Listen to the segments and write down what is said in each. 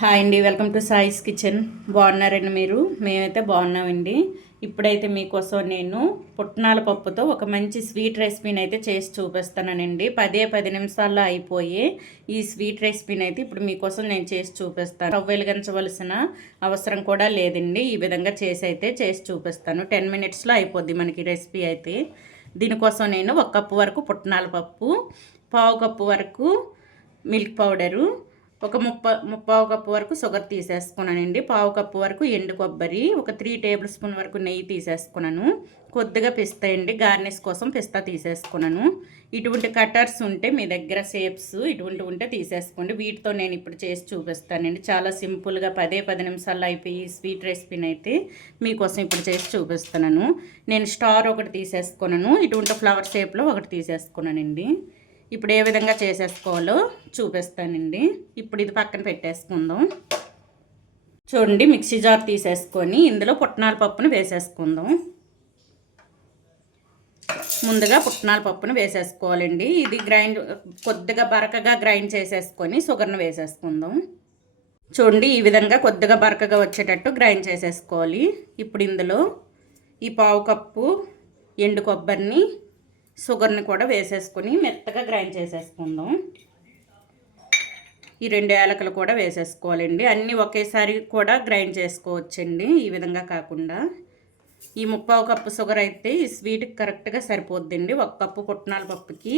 Hi అండి welcome to సాయిస్ kitchen బాగున్నారండి మీరు? మేమైతే బాగున్నామండి. ఇప్పుడైతే మీకోసం నేను పుట్నాల పప్పుతో ఒక మంచి స్వీట్ రెసిపీని అయితే చేసి చూపిస్తానండి పదే పది నిమిషాల్లో అయిపోయి ఈ స్వీట్ రెసిపీని అయితే ఇప్పుడు మీకోసం నేను చేసి చూపిస్తాను. స్టవ్ వెలిగించవలసిన అవసరం కూడా లేదండి. ఈ విధంగా చేసి అయితే చేసి చూపిస్తాను. టెన్ మినిట్స్లో అయిపోద్ది మనకి రెసిపీ అయితే. దీనికోసం నేను ఒక కప్పు వరకు పుట్నాల పప్పు పావు కప్పు వరకు మిల్క్ పౌడరు ఒక ముప్ప ముప్పావు కప్పు వరకు షుగర్ తీసేసుకున్నానండి. పావు కప్పు వరకు ఎండు కొబ్బరి ఒక త్రీ టేబుల్ స్పూన్ వరకు నెయ్యి తీసేసుకున్నాను. కొద్దిగా పిస్తా అండి. గార్నిష్ కోసం పిస్తా తీసేసుకున్నాను. ఇటువంటి కటర్స్ ఉంటే మీ దగ్గర షేప్స్ ఇటువంటి ఉంటే తీసేసుకోండి. వీటితో నేను ఇప్పుడు చేసి చూపిస్తానండి. చాలా సింపుల్గా పదే పది నిమిషాల్లో అయిపోయి స్వీట్ రెసిపీని అయితే మీకోసం ఇప్పుడు చేసి చూపిస్తున్నాను. నేను స్టార్ ఒకటి తీసేసుకున్నాను. ఇటువంటి ఫ్లవర్ షేప్లో ఒకటి తీసేసుకున్నానండి. ఇప్పుడు ఏ విధంగా చేసేసుకోవాలో చూపిస్తానండి. ఇప్పుడు ఇది పక్కన పెట్టేసుకుందాం. చూడండి మిక్సీ జార్ తీసేసుకొని ఇందులో పుట్నాల పప్పును వేసేసుకుందాం. ముందుగా పుట్నాల పప్పును వేసేసుకోవాలండి. ఇది గ్రైండ్ కొద్దిగా బరకగా గ్రైండ్ చేసేసుకొని షుగర్ను వేసేసుకుందాం. చూడండి ఈ విధంగా కొద్దిగా బరకగా వచ్చేటట్టు గ్రైండ్ చేసేసుకోవాలి. ఇప్పుడు ఇందులో ఈ పావు కప్పు ఎండు కొబ్బరిని షుగర్ని కూడా వేసేసుకొని మెత్తగా గ్రైండ్ చేసేసుకుందాం. ఈ రెండు యాలకులు కూడా వేసేసుకోవాలండి. అన్నీ ఒకేసారి కూడా గ్రైండ్ చేసుకోవచ్చండి ఈ విధంగా కాకుండా. ఈ ముప్పావు కప్పు షుగర్ అయితే ఈ స్వీట్కి కరెక్ట్గా సరిపోద్దండి ఒక కప్పు పుట్నాల పప్పుకి.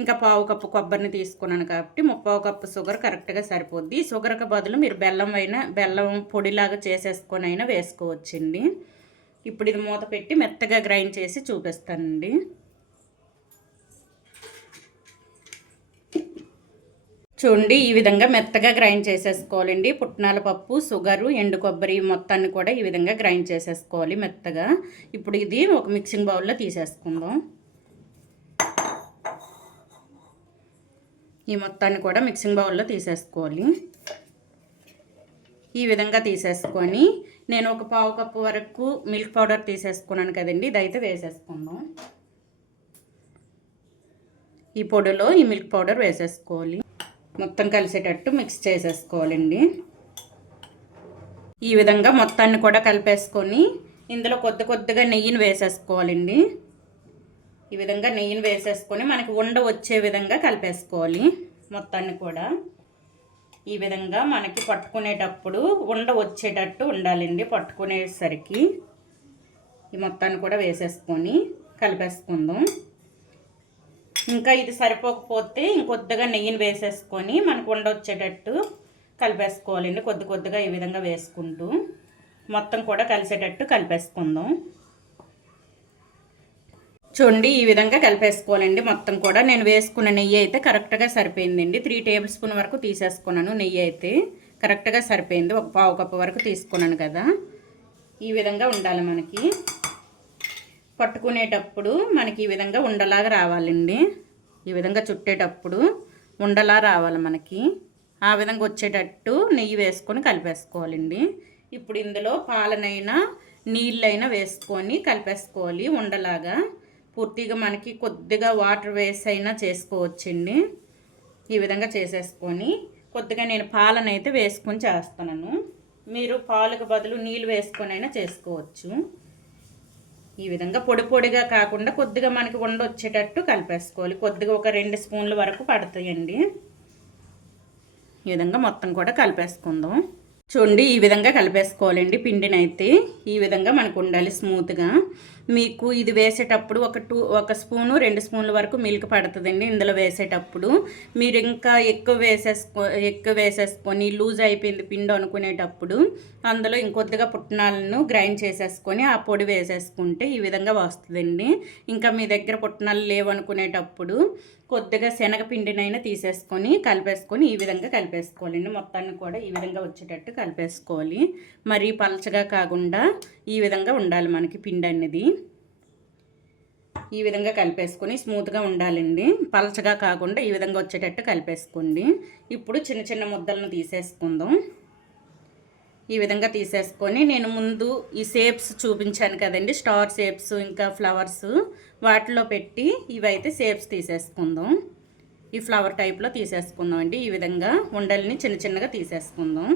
ఇంకా పావు కప్పు కొబ్బరిని తీసుకున్నాను కాబట్టి ముప్పావు కప్పు షుగర్ కరెక్ట్గా సరిపోద్ది. షుగర్కి బదులు మీరు బెల్లం అయినా బెల్లం పొడిలాగా చేసేసుకొని అయినా వేసుకోవచ్చండి. ఇప్పుడు ఇది మూత పెట్టి మెత్తగా గ్రైండ్ చేసి చూపిస్తానండి. చూడండి ఈ విధంగా మెత్తగా గ్రైండ్ చేసేసుకోవాలండి. పుట్నాల పప్పు షుగరు ఎండు కొబ్బరి మొత్తాన్ని కూడా ఈ విధంగా గ్రైండ్ చేసేసుకోవాలి మెత్తగా. ఇప్పుడు ఇది ఒక మిక్సింగ్ బౌల్లో తీసేసుకుందాం. ఈ మొత్తాన్ని కూడా మిక్సింగ్ బౌల్లో తీసేసుకోవాలి. ఈ విధంగా తీసేసుకొని నేను ఒక పావు కప్పు వరకు మిల్క్ పౌడర్ తీసేసుకున్నాను కదండి. ఇదైతే వేసేసుకుందాం. ఈ పొడిలో ఈ మిల్క్ పౌడర్ వేసేసుకోవాలి. మొత్తం కలిసేటట్టు మిక్స్ చేసేసుకోవాలండి. ఈ విధంగా మొత్తాన్ని కూడా కలిపేసుకొని ఇందులో కొద్ది కొద్దిగా నెయ్యిని వేసేసుకోవాలండి. ఈ విధంగా నెయ్యిని వేసేసుకొని మనకి ఉండ వచ్చే విధంగా కలిపేసుకోవాలి మొత్తాన్ని కూడా. ఈ విధంగా మనకి పట్టుకునేటప్పుడు ఉండ వచ్చేటట్టు ఉండాలండి పట్టుకునేసరికి. ఈ మొత్తాన్ని కూడా వేసేసుకొని కలిపేసుకుందాం. ఇంకా ఇది సరిపోకపోతే ఇంకొద్దిగా నెయ్యిని వేసేసుకొని మనకు ఉండొచ్చేటట్టు కలిపేసుకోవాలండి కొద్ది కొద్దిగా ఈ విధంగా వేసుకుంటూ మొత్తం కూడా కలిసేటట్టు కలిపేసుకుందాం. చూడండి ఈ విధంగా కలిపేసుకోవాలండి. మొత్తం కూడా నేను వేసుకున్న నెయ్యి అయితే కరెక్ట్గా సరిపోయిందండి. త్రీ టేబుల్ స్పూన్ వరకు తీసేసుకున్నాను నెయ్యి అయితే. కరెక్ట్గా సరిపోయింది. ఒక పావు కప్పు వరకు తీసుకున్నాను కదా. ఈ విధంగా ఉండాలి మనకి. పట్టుకునేటప్పుడు మనకి ఈ విధంగా ఉండలాగా రావాలండి. ఈ విధంగా చుట్టేటప్పుడు ఉండలా రావాలి మనకి. ఆ విధంగా వచ్చేటట్టు నెయ్యి వేసుకొని కలిపేసుకోవాలండి. ఇప్పుడు ఇందులో పాలనైనా నీళ్ళైనా వేసుకొని కలిపేసుకోవాలి ఉండలాగా. పూర్తిగా మనకి కొద్దిగా వాటర్ వేసి అయినా చేసుకోవచ్చండి. ఈ విధంగా చేసేసుకొని కొద్దిగా నేను పాలనైతే వేసుకొని చేస్తున్నాను. మీరు పాలకు బదులు నీళ్ళు వేసుకొని అయినా చేసుకోవచ్చు. ఈ విధంగా పొడి పొడిగా కాకుండా కొద్దిగా మనకి వండ వచ్చేటట్టు కలిపేసుకోవాలి. కొద్దిగా ఒక రెండు స్పూన్ల వరకు పడతాయండి. ఈ విధంగా మొత్తం కూడా కలిపేసుకుందాం. చూడండి ఈ విధంగా కలిపేసుకోవాలండి పిండినైతే. ఈ విధంగా మనకు ఉండాలి స్మూత్గా మీకు ఇది వేసేటప్పుడు ఒక టూ ఒక స్పూను రెండు స్పూన్ల వరకు మిల్క్ పడుతుందండి ఇందులో వేసేటప్పుడు. మీరు ఇంకా ఎక్కువ వేసేసుకో ఎక్కువ వేసేసుకొని లూజ్ అయిపోయింది పిండి అనుకునేటప్పుడు అందులో ఇంకొద్దిగా పుట్నాలను గ్రైండ్ చేసేసుకొని ఆ పొడి వేసేసుకుంటే ఈ విధంగా వస్తుందండి. ఇంకా మీ దగ్గర పుట్నాలు లేవు అనుకునేటప్పుడు కొద్దిగా శనగపిండినైనా తీసేసుకొని కలిపేసుకొని ఈ విధంగా కలిపేసుకోవాలండి. మొత్తాన్ని కూడా ఈ విధంగా వచ్చేటట్టు కలిపేసుకోవాలి. మరీ పలచగా కాకుండా ఈ విధంగా ఉండాలి మనకి పిండి అనేది ఈ విధంగా కలిపేసుకొని స్మూత్గా ఉండాలండి. పలచగా కాకుండా ఈ విధంగా వచ్చేటట్టు కలిపేసుకోండి. ఇప్పుడు చిన్న చిన్న ముద్దలను తీసేసుకుందాం. ఈ విధంగా తీసేసుకొని నేను ముందు ఈ షేప్స్ చూపించాను కదండి స్టార్ షేప్స్ ఇంకా ఫ్లవర్స్. వాటిలో పెట్టి ఇవైతే షేప్స్ తీసేసుకుందాం. ఈ ఫ్లవర్ టైప్లో తీసేసుకుందాం అండి ఈ విధంగా ఉండల్ని చిన్న చిన్నగా తీసేసుకుందాం.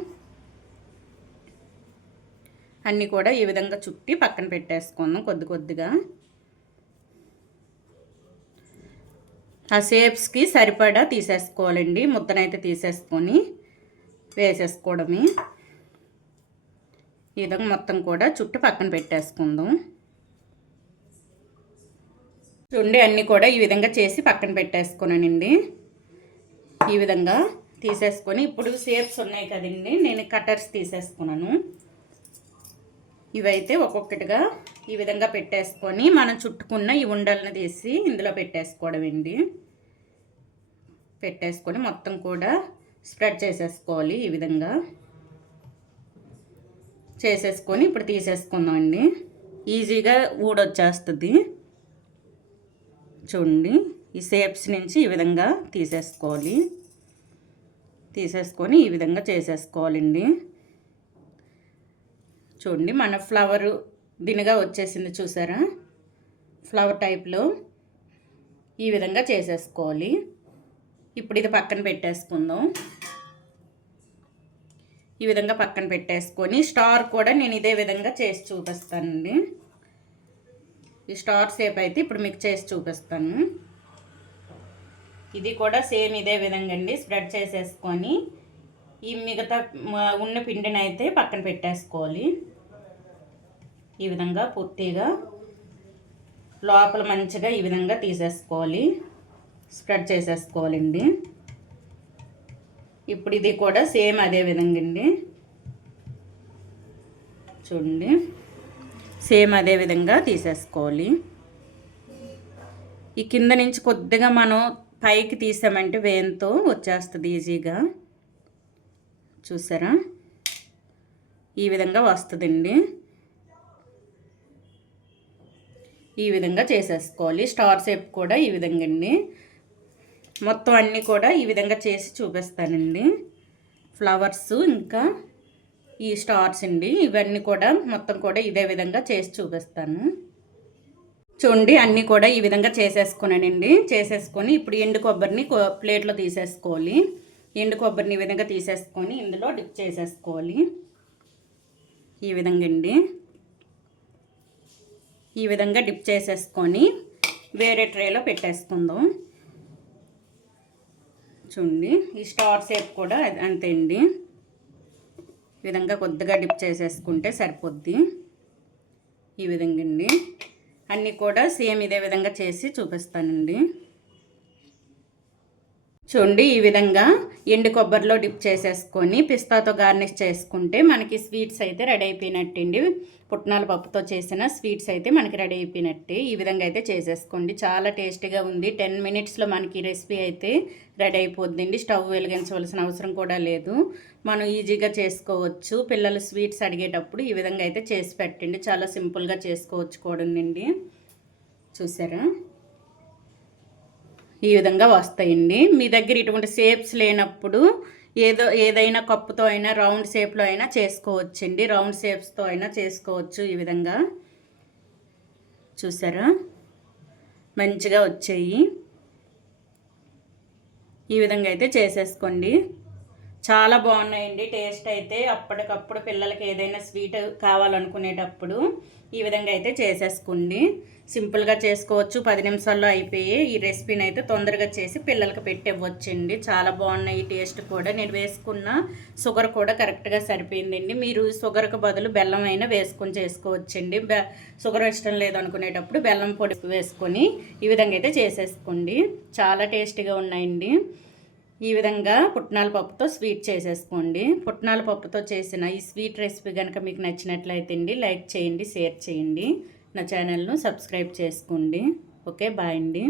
అన్నీ కూడా ఈ విధంగా చుట్టి పక్కన పెట్టేసుకుందాం కొద్ది కొద్దిగా. ఆ షేప్స్కి సరిపడా తీసేసుకోవాలండి. ముద్దనైతే తీసేసుకొని వేసేసుకోవడమే. ఈ విధంగా మొత్తం కూడా చుట్టూ పక్కన పెట్టేసుకుందాం. చూడండి అన్నీ కూడా ఈ విధంగా చేసి పక్కన పెట్టేసుకున్నానండి ఈ విధంగా తీసేసుకొని ఇప్పుడు షేప్స్ ఉన్నాయి కదండి నేను కటర్స్ తీసేసుకున్నాను. ఇవైతే ఒక్కొక్కటిగా ఈ విధంగా పెట్టేసుకొని మనం చుట్టుకున్న ఈ ఉండలను తీసి ఇందులో పెట్టేసుకోవడం అండి. పెట్టేసుకొని మొత్తం కూడా స్ప్రెడ్ చేసేసుకోవాలి ఈ విధంగా. చేసేసుకొని ఇప్పుడు తీసేసుకుందాం అండి. ఈజీగా ఊడొచ్చేస్తుంది. చూడండి ఈ షేప్స్ నుంచి ఈ విధంగా తీసేసుకోవాలి. తీసేసుకొని ఈ విధంగా చేసేసుకోవాలండి. చూడండి మన ఫ్లవరు దినగా వచ్చేసింది చూసారా? ఫ్లవర్ టైప్లో ఈ విధంగా చేసేసుకోవాలి. ఇప్పుడు ఇది పక్కన పెట్టేసుకుందాం. ఈ విధంగా పక్కన పెట్టేసుకొని స్టార్ కూడా నేను ఇదే విధంగా చేసి చూపిస్తానండి. ఈ స్టార్ షేప్ అయితే ఇప్పుడు మీకు చేసి చూపిస్తాను. ఇది కూడా సేమ్ ఇదే విధంగా అండి స్ప్రెడ్ చేసేసుకొని ఈ మిగతా ఉన్న పిండిని అయితే పక్కన పెట్టేసుకోవాలి. ఈ విధంగా పూర్తిగా లోపల మంచిగా ఈ విధంగా తీసేసుకోవాలి. స్ప్రెడ్ చేసేసుకోవాలండి. ఇప్పుడు ఇది కూడా సేమ్ అదే విధంగా అండి. చూడండి. సేమ్ అదే విధంగా తీసేసుకోవాలి. ఈ కింద నుంచి కొద్దిగా మనం పైకి తీసామంటే వేయంతో వచ్చేస్తుంది ఈజీగా. చూసారా? ఈ విధంగా వస్తుందండి. ఈ విధంగా చేసేసుకోవాలి. స్టార్ షేప్ కూడా ఈ విధంగా అండి. మొత్తం అన్నీ కూడా ఈ విధంగా చేసి చూపిస్తానండి. ఫ్లవర్స్ ఇంకా ఈ స్టార్స్ అండి. ఇవన్నీ కూడా మొత్తం కూడా ఇదే విధంగా చేసి చూపిస్తాను. చూడండి అన్నీ కూడా ఈ విధంగా చేసేసుకున్నానండి. చేసేసుకొని ఇప్పుడు ఎండు కొబ్బరిని ప్లేట్లో తీసేసుకోవాలి. ఎండు కొబ్బరిని ఈ విధంగా తీసేసుకొని ఇందులో డిప్ చేసేసుకోవాలి. ఈ విధంగా అండి. ఈ విధంగా డిప్ చేసేసుకొని వేరే ట్రేలో పెట్టేసుకుందాం. చూడండి ఈ స్టార్ షేప్ కూడా అంతే అండి. ఈ విధంగా కొద్దిగా డిప్ చేసేసుకుంటే సరిపోద్ది. ఈ విధంగా అండి. అన్నీ కూడా సేమ్ ఇదే విధంగా చేసి చూపిస్తానండి. చూడండి ఈ విధంగా ఎండు కొబ్బరిలో డిప్ చేసేసుకొని పిస్తాతో గార్నిష్ చేసుకుంటే మనకి స్వీట్స్ అయితే రెడీ అయిపోయినట్టండి. పుట్నాల పప్పుతో చేసిన స్వీట్స్ అయితే మనకి రెడీ అయిపోయినట్టే. ఈ విధంగా అయితే చేసేసుకోండి. చాలా టేస్టీగా ఉంది. టెన్ మినిట్స్లో మనకి రెసిపీ అయితే రెడీ అయిపోద్దండి. స్టవ్ వెలిగించవలసిన అవసరం కూడా లేదు. మనం ఈజీగా చేసుకోవచ్చు. పిల్లలు స్వీట్స్ అడిగేటప్పుడు ఈ విధంగా అయితే చేసి పెట్టండి. చాలా సింపుల్గా చేసుకోవచ్చు కూడా చూసారా? ఈ విధంగా వస్తాయండి. మీ దగ్గర ఇటువంటి షేప్స్ లేనప్పుడు ఏదో ఏదైనా కప్పుతో అయినా రౌండ్ షేప్లో అయినా చేసుకోవచ్చండి. రౌండ్ షేప్స్తో అయినా చేసుకోవచ్చు ఈ విధంగా. చూసారా? మంచిగా వచ్చాయి. ఈ విధంగా అయితే చేసేసుకోండి. చాలా బాగున్నాయండి. టేస్ట్ అయితే అప్పటికప్పుడు పిల్లలకి ఏదైనా స్వీట్ కావాలనుకునేటప్పుడు ఈ విధంగా అయితే చేసేసుకోండి సింపుల్గా చేసుకోవచ్చు. పది నిమిషాల్లో అయిపోయి ఈ రెసిపీని అయితే తొందరగా చేసి పిల్లలకి పెట్టివ్వచ్చండి చాలా బాగున్నాయి. టేస్ట్ కూడా నేను వేసుకున్న షుగర్ కూడా కరెక్ట్గా సరిపోయిందండి. మీరు షుగర్కి బదులు బెల్లం అయినా వేసుకొని చేసుకోవచ్చండి. షుగర్ ఇష్టం లేదు అనుకునేటప్పుడు బెల్లం పొడి వేసుకొని ఈ విధంగా అయితే చేసేసుకోండి. చాలా టేస్టీగా ఉన్నాయండి. ఈ విధంగా పుట్నాల పప్పుతో స్వీట్ చేసేసుకోండి. పుట్నాల పప్పుతో చేసిన ఈ స్వీట్ రెసిపీ కనుక మీకు నచ్చినట్లయితే అండి లైక్ చేయండి షేర్ చేయండి. నా ఛానల్ను సబ్స్క్రైబ్ చేసుకోండి. ఓకే బాయ్ అండి.